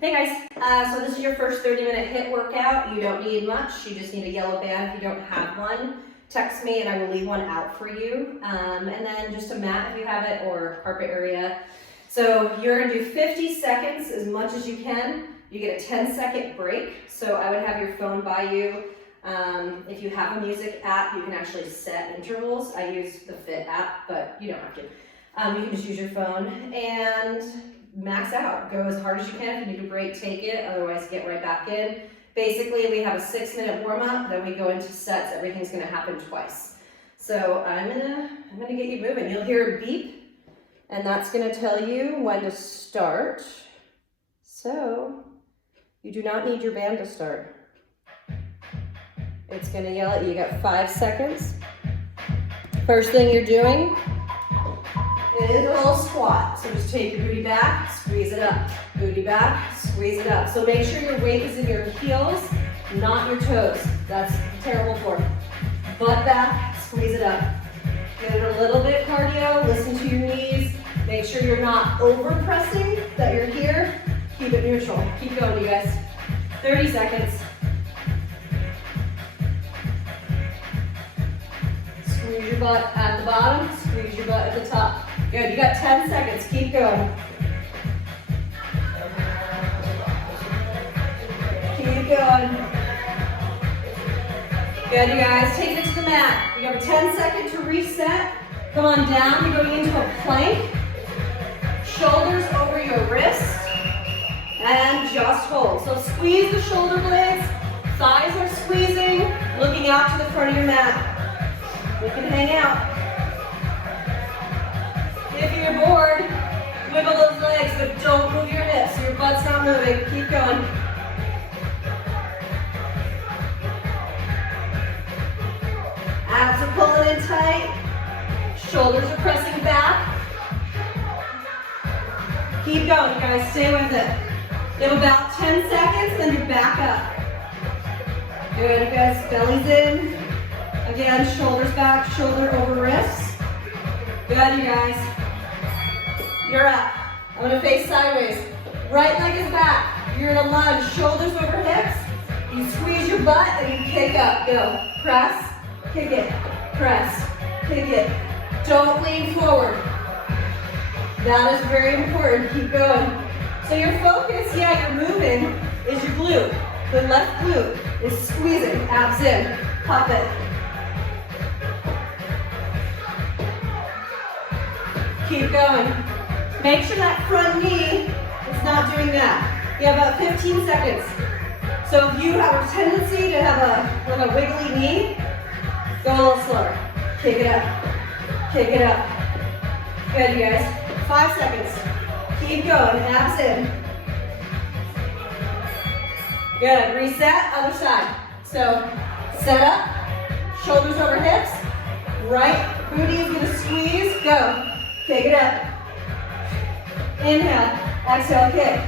Hey guys, so this is your first 30-minute HIIT workout. You don't need much, you just need a yellow band. If you don't have one, text me and I will leave one out for you. And then just a mat if you have it, or carpet area. So you're gonna do 50 seconds, as much as you can. You get a 10-second break, so I would have your phone by you. If you have a music app, you can actually set intervals. I use the Fit app, but you don't have to. You can just use your phone and max out. Go as hard as you can. If you need a break, take it. Otherwise, get right back in. Basically, we have a 6-minute warm-up, then we go into sets. Everything's gonna happen twice. So I'm gonna get you moving. You'll hear a beep, and that's gonna tell you when to start. So you do not need your band to start. It's gonna yell at you. You got 5 seconds. First thing you're doing is a little squat. So just take your booty back, squeeze it up. Booty back, squeeze it up. So make sure your weight is in your heels, not your toes. That's terrible form. Butt back, squeeze it up. Get it a little bit cardio, listen to your knees. Make sure you're not over pressing, that you're here. Keep it neutral. Keep going, you guys. 30 seconds. Squeeze your butt at the bottom, squeeze your butt at the top. Good, you got 10 seconds, keep going. Keep going. Good, you guys, take it to the mat. You have a 10-second to reset. Come on down, you're going into a plank. Shoulders over your wrists. And just hold. So squeeze the shoulder blades. Thighs are squeezing, looking out to the front of your mat. You can hang out. If you're bored, wiggle those legs, but don't move your hips. Your butt's not moving. Keep going. Abs are pulling in tight. Shoulders are pressing back. Keep going, you guys. Stay with it. You have about 10 seconds, then you back up. Good, you guys. Belly's in. Again, shoulders back, shoulder over wrists. Good, you guys. You're up. I'm gonna face sideways. Right leg is back. You're in a lunge, shoulders over hips. You squeeze your butt and you kick up. Go. Press, kick it. Press, kick it. Don't lean forward. That is very important. Keep going. So your focus, yeah, you're moving, is your glute. The left glute is squeezing, abs in. Pop it. Keep going. Make sure that front knee is not doing that. You have about 15 seconds. So if you have a tendency to have a wiggly knee, go a little slower. Kick it up. Kick it up. Good, you guys. 5 seconds. Keep going. Abs in. Good. Reset. Other side. So set up. Shoulders over hips. Right booty is going to squeeze. Go. Kick it up. Inhale. Exhale. Kick.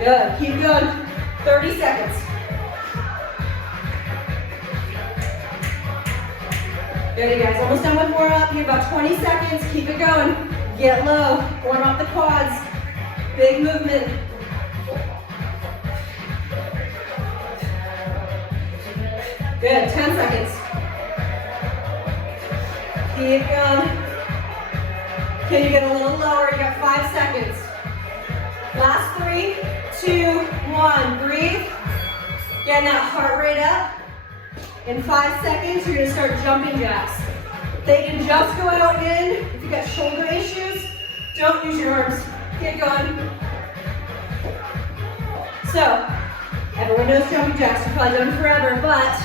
Good. Keep going. 30 seconds. Good, you guys. Almost done with warm up. You have about 20 seconds. Keep it going. Get low. Warm up the quads. Big movement. Good. 10 seconds. Keep going. Can you get a little lower? You got 5 seconds. Last 3, 2, 1. Breathe. Getting that heart rate up. In 5 seconds, you're gonna start jumping jacks. They can just go out and in. If you got shoulder issues, don't use your arms. Get going. So, everyone knows jumping jacks. You've probably done them forever, but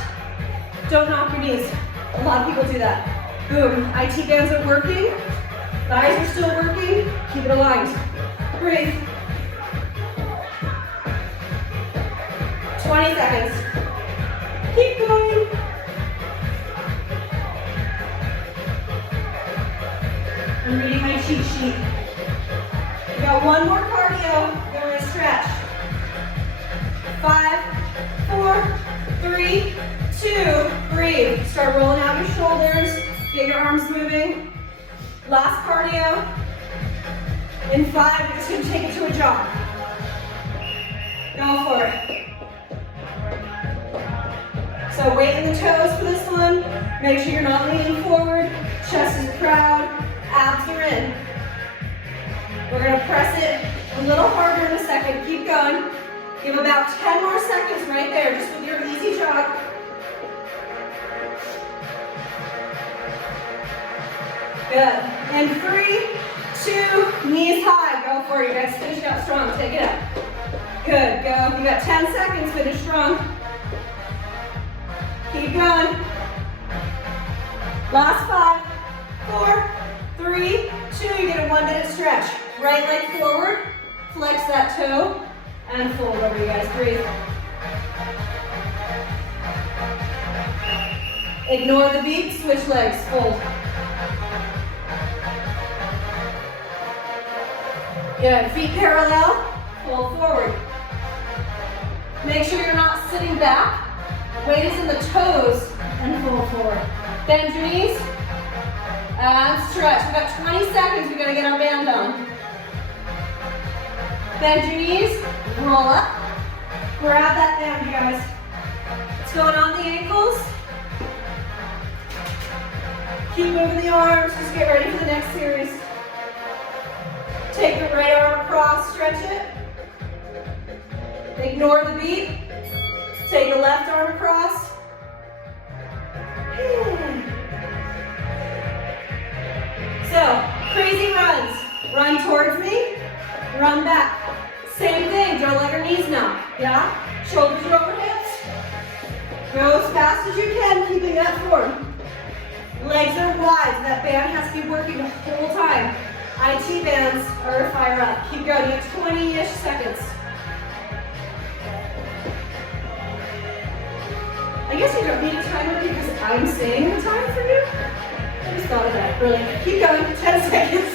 don't knock your knees. A lot of people do that. Boom. IT bands are working. Thighs are still working. Keep it aligned. Breathe. 20 seconds. Keep going. I'm reading my cheat sheet. We got one more cardio. Then we're gonna stretch. 5, 4, 3, 2. Breathe. Start rolling out your shoulders. Get your arms moving. Last cardio. In 5, you're just gonna take it to a jog. Go for it. So weight in the toes for this one. Make sure you're not leaning forward. Chest is proud. Abs are in. We're gonna press it a little harder in a second. Keep going. Give about 10 more seconds right there, just with your easy jog. Good. In 3, 2, knees high. Go for it. You guys finish out strong. Take it up. Good. Go. You got 10 seconds. Finish strong. Keep going. Last 5, 4, 3, 2. You get a 1-minute stretch. Right leg forward. Flex that toe. And fold over, you guys. Breathe. Ignore the beat. Switch legs. Fold. Good. Feet parallel. Fold forward. Make sure you're not sitting back. Weight is in the toes. And fold forward. Bend your knees. And stretch. We've got 20 seconds. We've got to get our band on. Bend your knees. Roll up. Grab that band, you guys. What's going on the ankles? Keep moving the arms. Just get ready for the next series. Take the right arm across, stretch it. Ignore the beat. Take the left arm across. So, crazy runs. Run towards me, run back. Same thing, don't let your knees knock, yeah? Shoulders are over hips. Go as fast as you can, keeping that form. Legs are wide, so that band has to be working the whole time. IT bands are fire up. Keep going, you have 20-ish seconds. I guess you don't need a timer because I'm saying the time for you. I just thought of that, brilliant. Keep going, 10 seconds.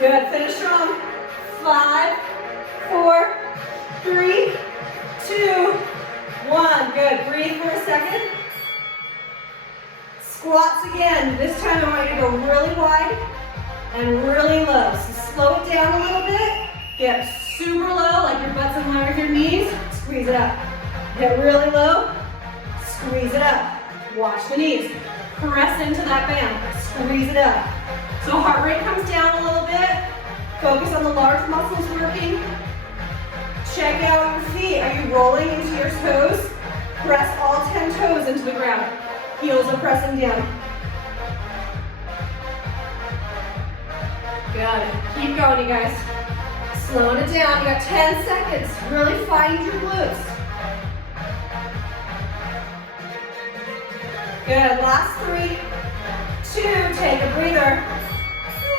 Good, finish strong. 5, 4, 3, 2, 1. Good, breathe for a second. Squats again. This time I want you to go really wide and really low. So slow it down a little bit. Get super low, like your butt's in line with your knees. Squeeze it up. Get really low. Squeeze it up. Watch the knees. Press into that band. Squeeze it up. So heart rate comes down a little bit. Focus on the large muscles working. Check out your feet. Are you rolling into your toes? Press all 10 toes into the ground. Heels are pressing down. Good. Keep going, you guys. Slowing it down. You got 10 seconds. Really find your glutes. Good. Last 3, 2. Take a breather.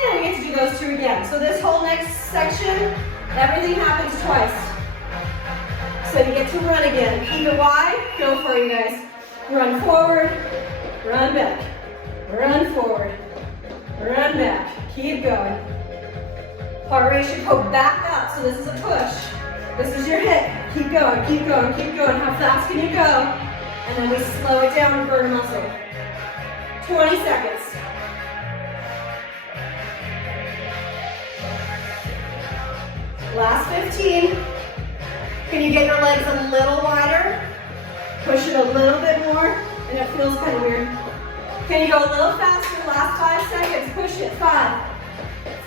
And we get to do those 2 again. So this whole next section, everything happens twice. So you get to run again. Keep it wide. Go for it, you guys. Run forward. Run back. Run forward. Run back. Keep going. Heart rate should go back up. So this is a push. This is your hit. Keep going. Keep going. Keep going. How fast can you go? And then we slow it down and burn muscle. 20 seconds. Last 15. Can you get your legs a little wider? Push it a little bit more, and it feels kind of weird. Can you go a little faster? Last 5 seconds. Push it. 5,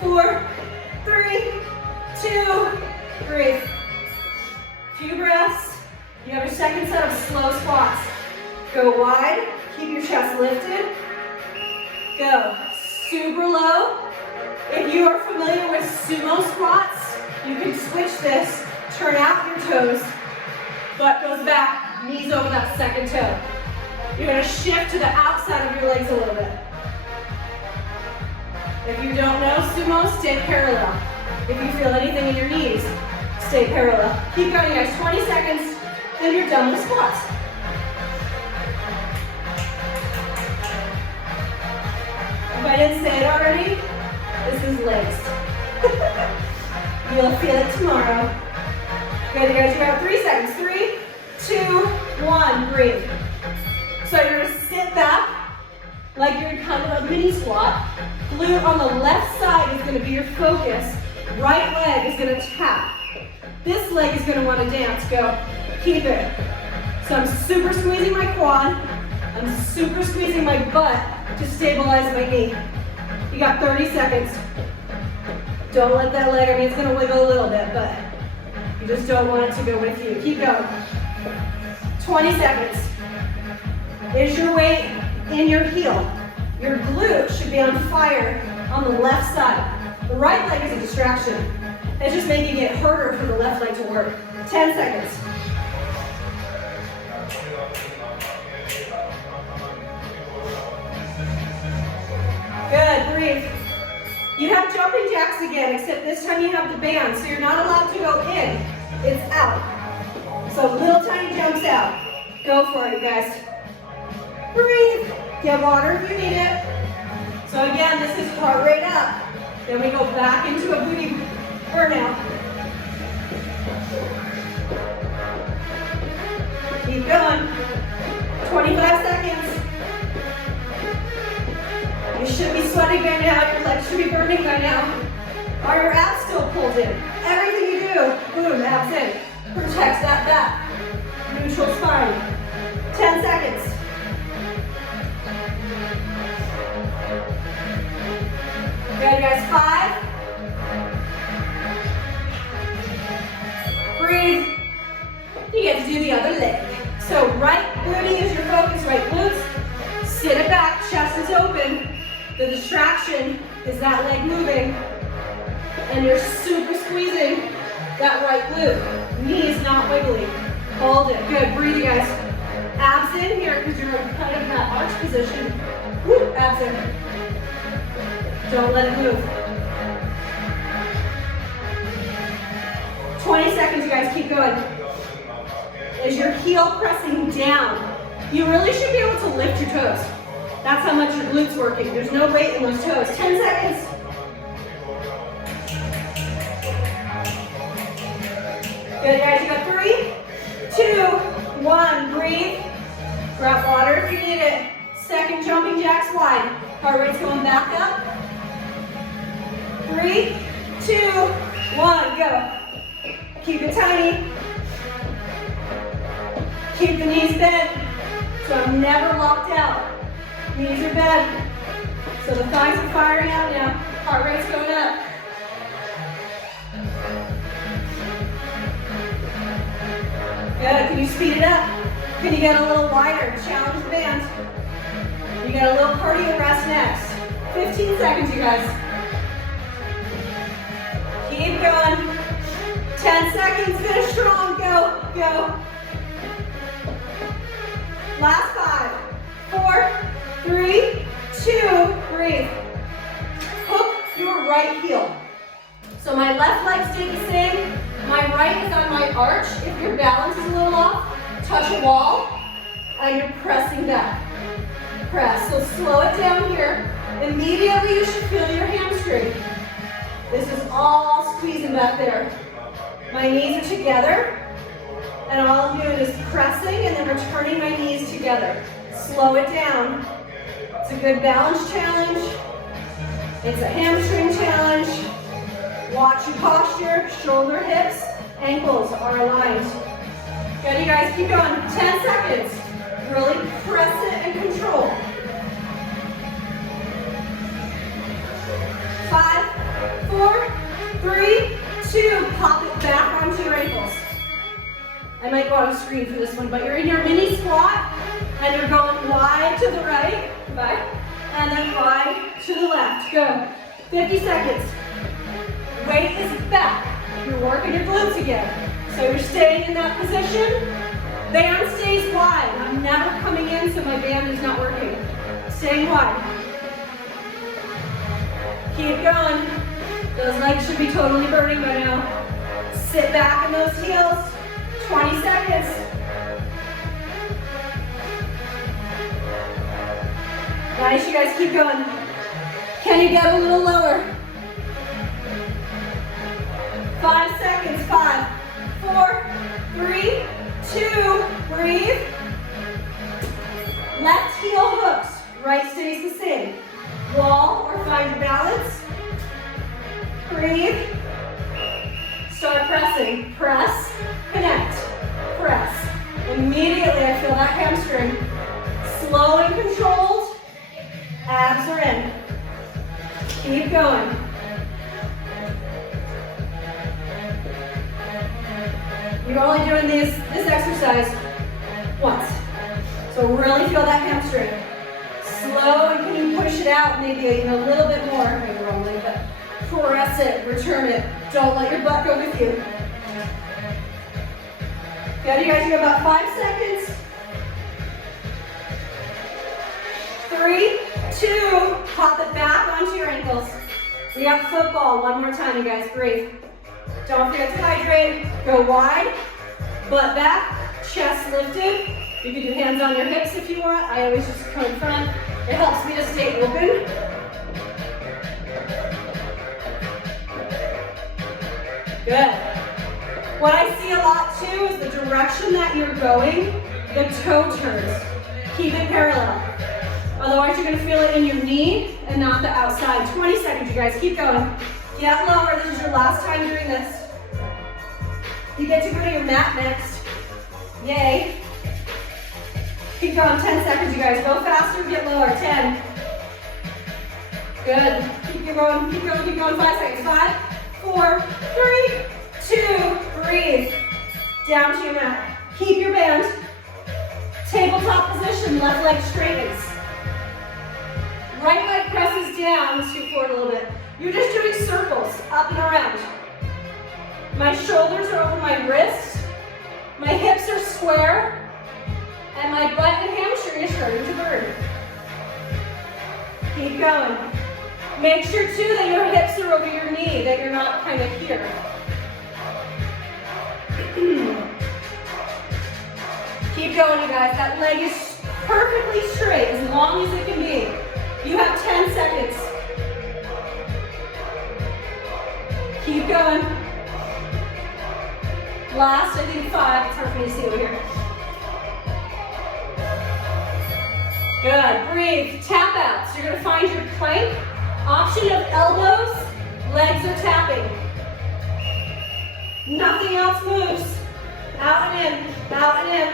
4, 3, 2, breathe. Few breaths. You have your second set of slow squats. Go wide. Keep your chest lifted. Go super low. If you are familiar with sumo squats, you can switch this. Turn out your toes. Butt goes back. Knees over that second toe. You're going to shift to the outside of your legs a little bit. If you don't know sumo, stay parallel. If you feel anything in your knees, stay parallel. Keep going, guys. 20 seconds, then you're done with squats. If I didn't say it already, this is legs. You'll feel it tomorrow. Good, you guys, you have 3 seconds. 3, 2, 1, breathe. So you're gonna sit back, like you're kind of a mini squat. Glute on the left side is going to be your focus. Right leg is going to tap. This leg is going to want to dance. Go. Keep it. So I'm super squeezing my quad. I'm super squeezing my butt to stabilize my knee. You got 30 seconds. Don't let that leg, I mean, it's going to wiggle a little bit, but you just don't want it to go with you. Keep going. 20 seconds. Is your weight in your heel? Your glute should be on fire on the left side. The right leg is a distraction. It's just making it harder for the left leg to work. 10 seconds. Good, breathe. You have jumping jacks again, except this time you have the band, so you're not allowed to go in. It's out. So little tiny jumps out. Go for it, you guys. Breathe. Get water if you need it. So again, this is heart rate up. Then we go back into a booty burnout. Keep going. 25 seconds. You should be sweating by now. Your legs should be burning by now. Are your abs still pulled in? Everything you do, boom, abs in. Protects that back. Neutral spine. 10 seconds. Ready, guys? 5. Breathe. You get to do the other leg. So right booty is your focus, right glutes. Sit it back, chest is open. The distraction is that leg moving. And you're super squeezing that right glute. Knees not wiggly. Hold it. Good. Breathe, you guys. Abs in here because you're in kind of that arch position. Woo, abs in. Don't let it move. 20 seconds, you guys. Keep going. Is your heel pressing down? You really should be able to lift your toes. That's how much your glute's working. There's no weight in those toes. 10 seconds. Good, guys. You got 3, 2, 1. Breathe. Grab water if you need it. Second jumping jacks wide. Heart rate's going back up. 3, 2, 1. Go. Keep it tiny. Keep the knees bent. So I'm never locked out. Knees are bent. So the thighs are firing out now. Heart rate's going up. Good. Can you speed it up? Can you get a little wider? Challenge the band. You get a little cardio rest next. 15 seconds, you guys. Keep going. 10 seconds. Finish strong. Go. Go. Last 5, 4, 3, 2, breathe. Hook your right heel. So my left leg stayed the same. My right is on my arch. If your balance is a little off, touch a wall, and you're pressing back. Press. So slow it down here. Immediately you should feel your hamstring. This is all squeezing back there. My knees are together. And all I'm doing is pressing and then returning my knees together. Slow it down. It's a good balance challenge. It's a hamstring challenge. Watch your posture, shoulder, hips, ankles are aligned. Good, you guys, keep going. 10 seconds. Really press it and control. 5, 4, 3, 2. Pop it back onto your ankles. I might go on a screen for this one, but you're in your mini squat, and you're going wide to the right, back, and then wide to the left. Go. 50 seconds. Weight is back. You're working your glutes again. So you're staying in that position. Band stays wide. I'm never coming in, so my band is not working. Staying wide. Keep going. Those legs should be totally burning by now. Sit back in those heels. 20 seconds. Nice, you guys keep going. Can you get a little lower? 5 seconds. 5, 4, 3, 2, breathe. Left heel hooks, Right stays the same. Wall or find your balance. Breathe. Start pressing. Press, connect, press. Immediately I feel that hamstring. Slow and controlled. Abs are in. Keep going. You're only doing this exercise once. So really feel that hamstring. Slow, and can you push it out maybe a little bit more? Maybe wrongly, but press it, return it. Don't let your butt go with you. Good, you guys, you have about 5 seconds. 3, 2, pop it back onto your ankles. We got football. One more time, you guys, breathe. Don't forget to hydrate. Go wide, butt back, chest lifted. You can do hands on your hips if you want. I always just come in front. It helps me to stay open. Good. What I see a lot too is the direction that you're going, the toe turns. Keep it parallel. Otherwise you're gonna feel it in your knee and not the outside. 20 seconds, you guys, keep going. Get lower, this is your last time doing this. You get to go to your mat next. Yay. Keep going, 10 seconds, you guys. Go faster, get lower, 10. Good, keep going, keep going, keep going, 5 seconds. 5, 4, 3, 2, breathe. Down to your mat. Keep your band. Tabletop position, left leg straightens. Right leg presses down, scoot forward a little bit. You're just doing circles, up and around. My shoulders are over my wrists. My hips are square. And my butt and hamstring is starting to burn. Keep going. Make sure too that your hips are over your knee, that you're not kind of here. Keep going, you guys. That leg is perfectly straight, as long as it can be. You have 10 seconds. Keep going. Last, I think 5. It's hard for me to see over here. Good, breathe, tap out. So you're gonna find your plank. Option of elbows, legs are tapping. Nothing else moves. Out and in, out and in.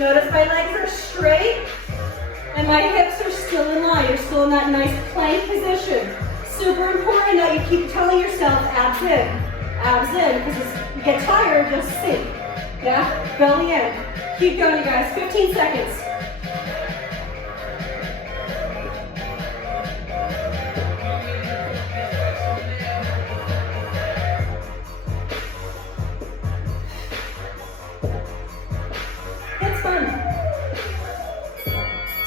Notice my legs are straight and my hips are still in line. You're still in that nice plank position. Super important that you keep telling yourself abs in, because as you get tired, you'll sink. Yeah, belly in. Keep going, you guys, 15 seconds. It's fun.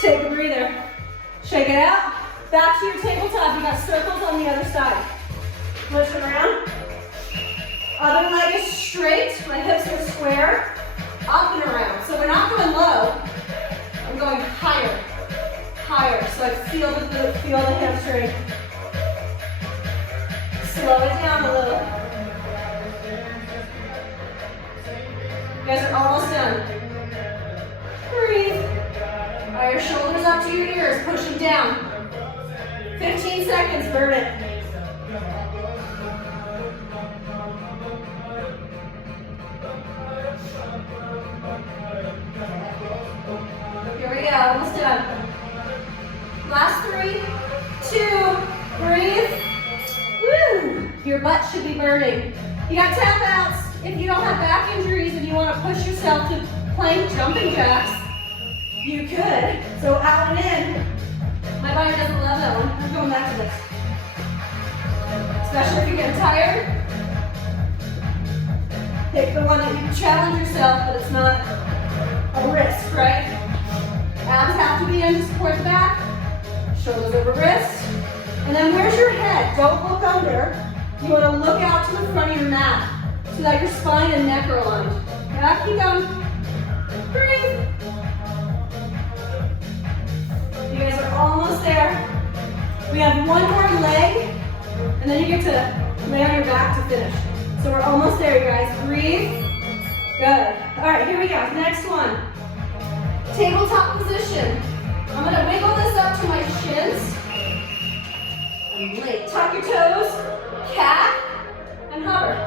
Take a breather. Shake it out. Back to your tabletop. You got circles on the other side. Push it around. Other leg is straight. My hips are square. Up and around. So we're not going low. I'm going higher. Higher. So I feel the hamstring. Slow it down a little. You guys are almost done. Breathe. Are your shoulders up to your ears, pushing down. 15 seconds, burn it. Here we go, almost done. Last 3, 2, breathe. Woo! Your butt should be burning. You got tap outs. If you don't have back injuries and you want to push yourself to plank jumping jacks, you could. So out and in. My body doesn't love that one. I'm going back to this. Especially if you're getting tired. Pick the one that you challenge yourself, but it's not a risk, right? Abs have to be in to support the back. Shoulders over wrist. And then where's your head? Don't look under. You want to look out to the front of your mat so that your spine and neck are aligned. Yeah, keep going. Breathe. You guys are almost there. We have one more leg, and then you get to lay on your back to finish. So we're almost there, you guys. Breathe. Good. All right, here we go. Next one. Tabletop position. I'm gonna wiggle this up to my shins. And tuck your toes, cat, and hover.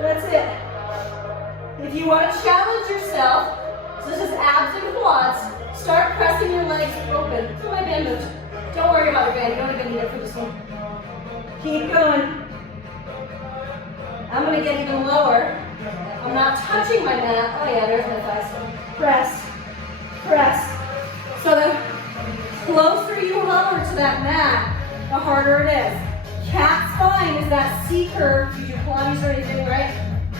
That's it. If you want to challenge yourself, so this is abs and quads, start pressing your legs open. Oh, my band moved. Don't worry about your band, you don't even need it for this one. Keep going. I'm gonna get even lower. I'm not touching my mat. Oh yeah, there's my thighs. Press, press. So the closer you hover to that mat, the harder it is. Cat spine is that C curve. Use your Pilates or anything, right?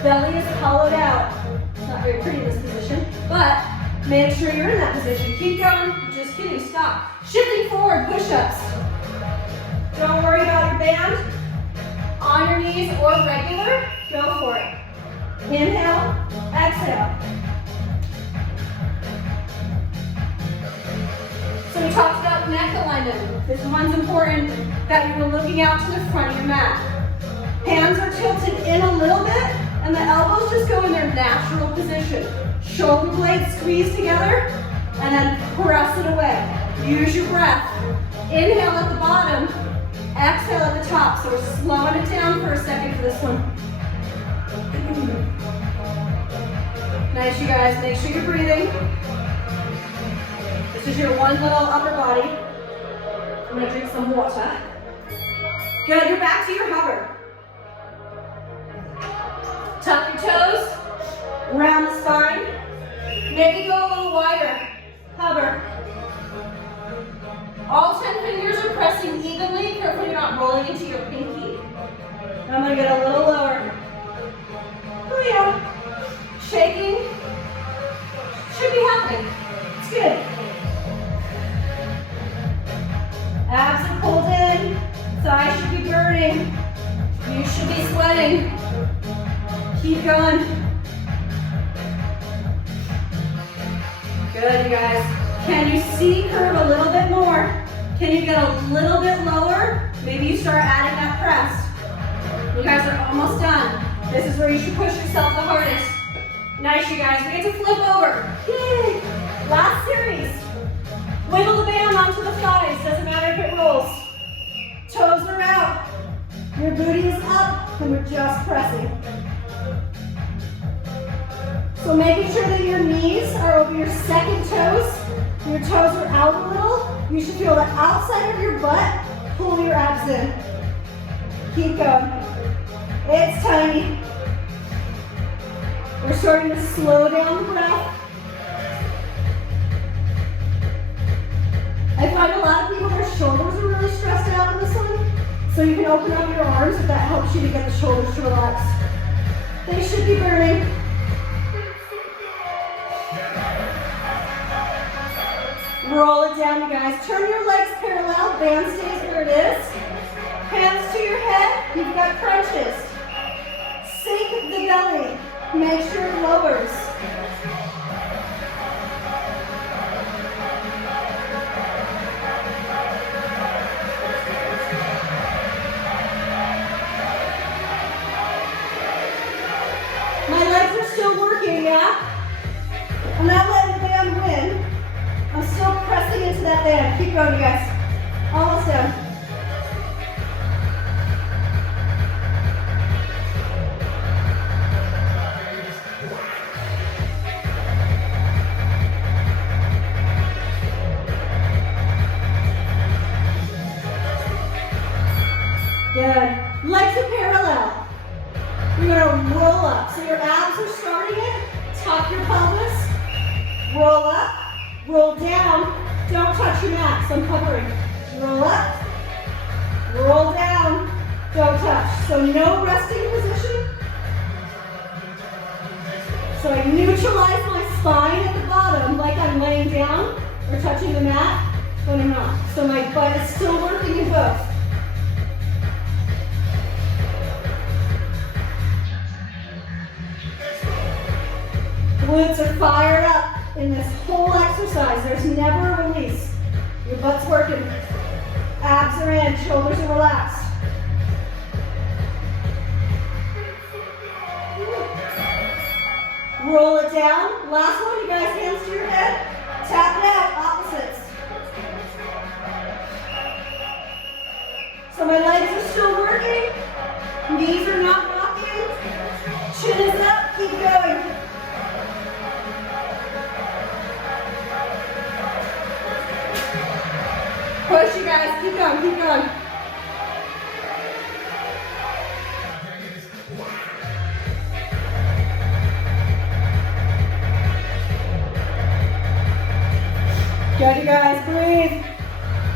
Belly is hollowed out. It's not very pretty in this position, but make sure you're in that position. Keep going. Just kidding, stop. Shifting forward, push-ups. Don't worry about your band. On your knees or regular, go for it. Inhale, exhale. So we talked about neck alignment. This one's important, that you're looking out to the front of your mat. Hands are tilted in a little bit, and the elbows just go in their natural position. Shoulder blades squeeze together, and then press it away. Use your breath. Inhale at the bottom, exhale at the top. So we're slowing it down for a second for this one. Nice, you guys. Make sure you're breathing. This is your one little upper body. I'm gonna drink some water. Good, you're back to your hover. Tuck your toes, round the spine. Maybe go a little wider. Hover. All 10 fingers are pressing evenly. Careful you're not rolling into your pinky. I'm gonna get a little lower. Oh yeah. Shaking. Should be happening. It's good. Abs are pulled in. Thighs should be burning. You should be sweating. Keep going. Good, you guys. Can you C curve a little bit more? Can you get a little bit lower? Maybe you start adding that press. You guys are almost done. This is where you should push yourself the hardest. Nice, you guys. We get to flip over. Yay! Last series. Wiggle the band onto the thighs. Doesn't matter if it rolls. Toes are out. Your booty is up, and we're just pressing. So making sure that your knees are over your second toes. Your toes are out a little. You should feel the outside of your butt pull your abs in. Keep going. It's tiny. We're starting to slow down the breath. I find a lot of people, their shoulders are really stressed out in this one. So you can open up your arms if that helps you to get the shoulders to relax. They should be burning. Roll it down, you guys. Turn your legs parallel. Band stays where it is. Hands to your head. You've got crunches. Sink the belly. Make sure it lowers. My legs are still working, yeah? I'm not letting the band win. I'm still pressing into that band. Keep going, you guys. Almost done. Good. Legs are parallel. You're gonna roll up. So your abs are starting it. Tuck your pelvis. Roll up. Roll down. Don't touch your mat. So I'm hovering. Roll up. Roll down. Don't touch. So no resting position. So I neutralize my spine at the bottom like I'm laying down or touching the mat, but I'm not. So my butt is still working in both. Glutes are fired up in this whole exercise. There's never a release. Your butt's working. Abs are in, shoulders are relaxed. Roll it down. Last one, you guys, hands to your head. Tap it out, opposites. So my legs are still working. Knees are not rocking. Chin is up, keep going. Push, you guys, keep going, keep going. Good, you guys, breathe.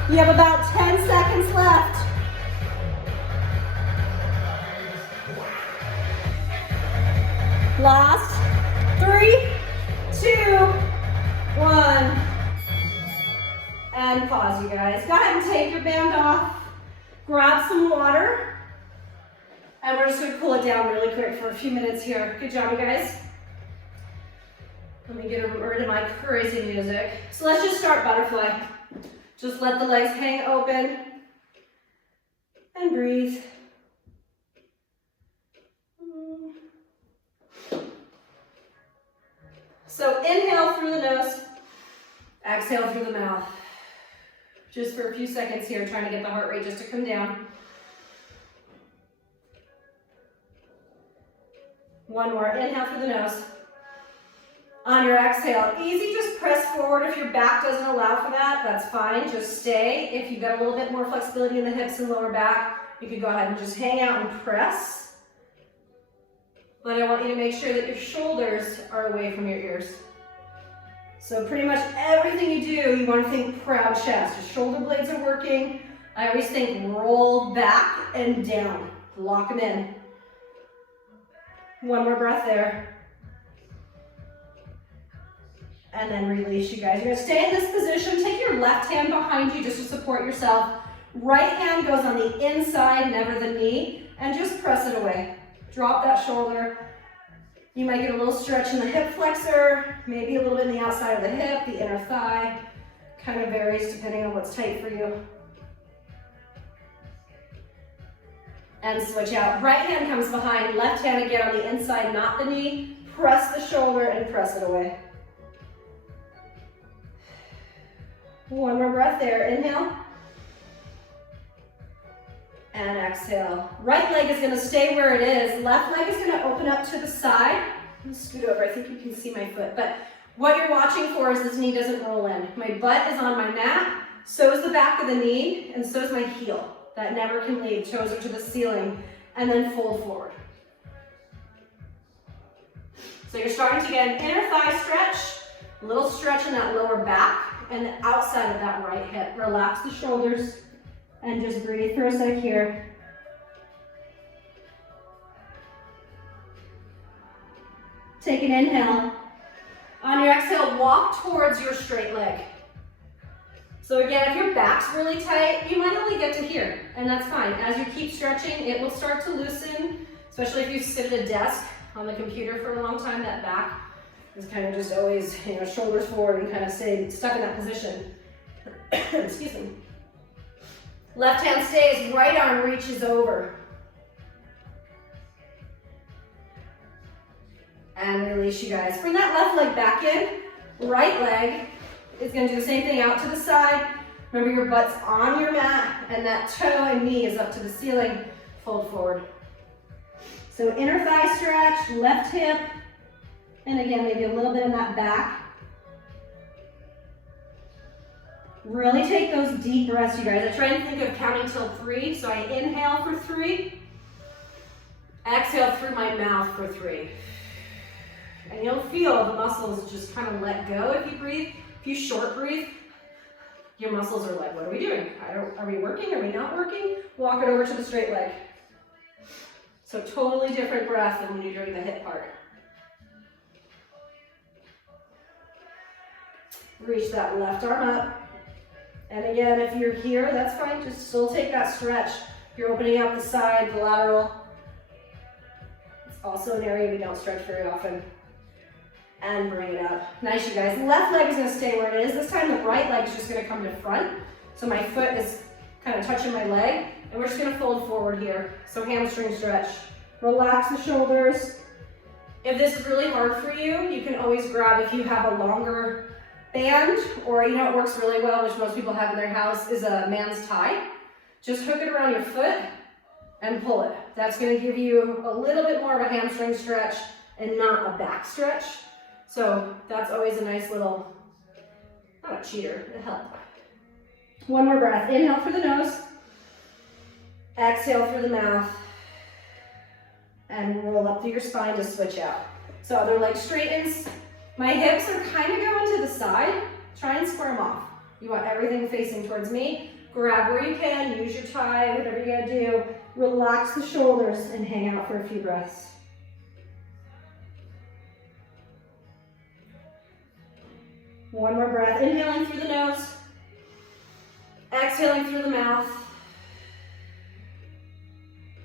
You have about 10 seconds left. Last, 3, 2, 1. And pause, you guys. Go ahead and take your band off. Grab some water. And we're just gonna cool it down really quick for a few minutes here. Good job, you guys. Let me get rid of my crazy music. So let's just start butterfly. Just let the legs hang open and breathe. So inhale through the nose, exhale through the mouth. Just for a few seconds here, trying to get the heart rate just to come down. One more, inhale through the nose. On your exhale, easy, just press forward. If your back doesn't allow for that, that's fine, just stay. If you've got a little bit more flexibility in the hips and lower back, you could go ahead and just hang out and press. But I want you to make sure that your shoulders are away from your ears. So pretty much everything you do, you want to think proud chest. Your shoulder blades are working. I always think roll back and down. Lock them in. One more breath there. And then release, you guys. You're gonna stay in this position. Take your left hand behind you just to support yourself. Right hand goes on the inside, never the knee, and just press it away. Drop that shoulder. You might get a little stretch in the hip flexor, maybe a little bit in the outside of the hip, the inner thigh. Kind of varies depending on what's tight for you. And switch out. Right hand comes behind, left hand again on the inside, not the knee. Press the shoulder and press it away. One more breath there, inhale. And exhale. Right leg is gonna stay where it is. Left leg is gonna open up to the side. Let me scoot over, I think you can see my foot. But what you're watching for is this knee doesn't roll in. My butt is on my mat, so is the back of the knee, and so is my heel. That never can leave, toes are to the ceiling, and then fold forward. So you're starting to get an inner thigh stretch, a little stretch in that lower back, and the outside of that right hip. Relax the shoulders. And just breathe for a sec here. Take an inhale. On your exhale, walk towards your straight leg. So again, if your back's really tight, you might only get to here, and that's fine. As you keep stretching, it will start to loosen, especially if you sit at a desk on the computer for a long time. That back is kind of just always, shoulders forward and kind of stay stuck in that position. Excuse me. Left hand stays, right arm reaches over. And release, you guys. Bring that left leg back in. Right leg is gonna do the same thing out to the side. Remember your butt's on your mat and that toe and knee is up to the ceiling. Fold forward. So inner thigh stretch, left hip, and again, maybe a little bit in that back. Really take those deep breaths, you guys. I try and think of counting till 3. So I inhale for 3, exhale through my mouth for 3. And you'll feel the muscles just kind of let go if you breathe. If you short breathe, your muscles are like, what are we doing? Are we working? Are we not working? Walk it over to the straight leg. So totally different breath than when you're doing the hip part. Reach that left arm up. And again, if you're here, that's fine. Just still take that stretch. You're opening up the side, the lateral. It's also an area we don't stretch very often. And bring it up. Nice, you guys. Left leg is gonna stay where it is. This time the right leg is just gonna come to front. So my foot is kind of touching my leg. And we're just gonna fold forward here. So hamstring stretch. Relax the shoulders. If this is really hard for you, you can always grab, if you have a longer band, or you know it works really well, which most people have in their house, is a man's tie. Just hook it around your foot and pull it. That's gonna give you a little bit more of a hamstring stretch and not a back stretch. So that's always a nice little, not a cheater, a help. One more breath. Inhale through the nose. Exhale through the mouth. And roll up through your spine to switch out. So other leg straightens. My hips are kind of going to the side. Try and square them off. You want everything facing towards me. Grab where you can, use your tie, whatever you gotta do. Relax the shoulders and hang out for a few breaths. One more breath, inhaling through the nose, exhaling through the mouth.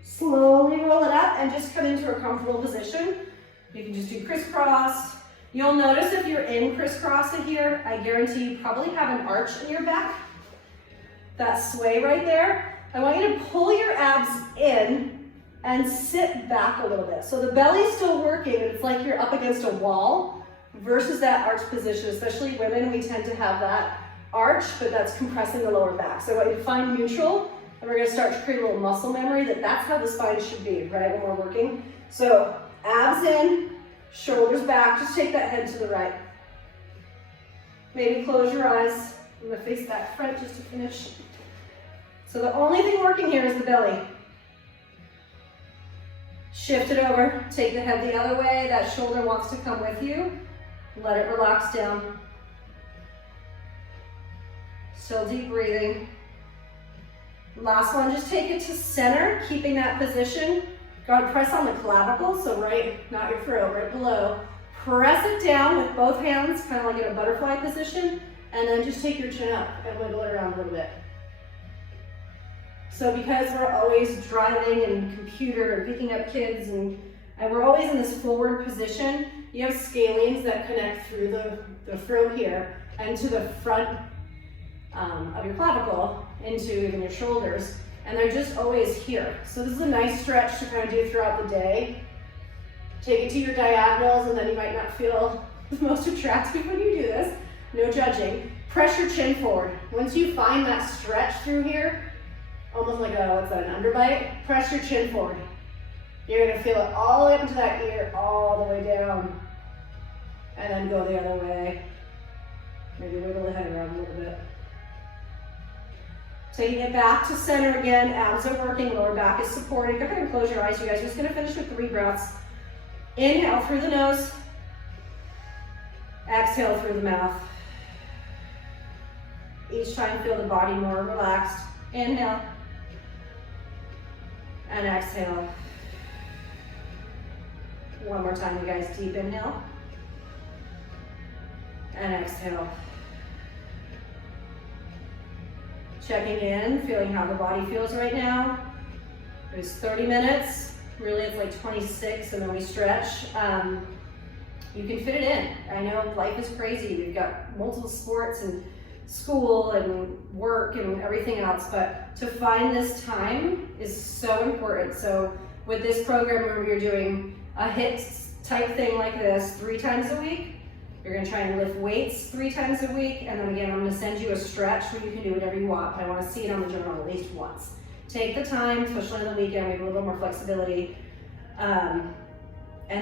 Slowly roll it up and just come into a comfortable position. You can just do crisscross. You'll notice if you're in crisscross here, I guarantee you probably have an arch in your back. That sway right there. I want you to pull your abs in and sit back a little bit. So the belly's still working, and it's like you're up against a wall versus that arch position. Especially women, we tend to have that arch, but that's compressing the lower back. So I want you to find neutral, and we're gonna start to create a little muscle memory that that's how the spine should be, right, when we're working. So abs in, shoulders back, just take that head to the right. Maybe close your eyes. I'm gonna face back front just to finish. So the only thing working here is the belly. Shift it over, take the head the other way. That shoulder wants to come with you. Let it relax down. Still deep breathing. Last one, just take it to center, keeping that position. Go ahead and press on the clavicle, so right, not your throat, right below. Press it down with both hands, kind of like in a butterfly position, and then just take your chin up and wiggle it around a little bit. So because we're always driving and computer and picking up kids and we're always in this forward position, you have scalenes that connect through the throat here and to the front of your clavicle into even your shoulders, and they're just always here. So this is a nice stretch to kind of do throughout the day. Take it to your diagonals, and then you might not feel the most attractive when you do this. No judging. Press your chin forward. Once you find that stretch through here, almost like a, what's that, an underbite, press your chin forward. You're gonna feel it all the way up into that ear, all the way down, and then go the other way. Maybe wiggle the head around a little bit. Taking it back to center again, abs are working, lower back is supported. Go ahead and close your eyes, you guys. We're just gonna finish with 3 breaths. Inhale through the nose. Exhale through the mouth. Each time feel the body more relaxed. Inhale. And exhale. One more time, you guys. Deep inhale. And exhale. Checking in, feeling how the body feels right now. It was 30 minutes. Really, it's like 26, and then we stretch. You can fit it in. I know life is crazy. We've got multiple sports and school and work and everything else, but to find this time is so important. So with this program where you're doing a HIIT type thing like this 3 times a week, you're gonna try and lift weights 3 times a week, and then again, I'm gonna send you a stretch where you can do whatever you want. I wanna see it on the journal at least once. Take the time, especially on the weekend, we have a little more flexibility. And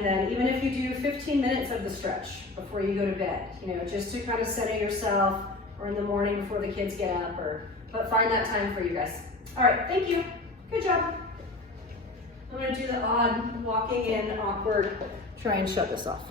then even if you do 15 minutes of the stretch before you go to bed, you know, just to kind of center yourself, or in the morning before the kids get up, but find that time for you guys. All right, thank you. Good job. I'm gonna do the odd walking in, awkward, try and shut this off.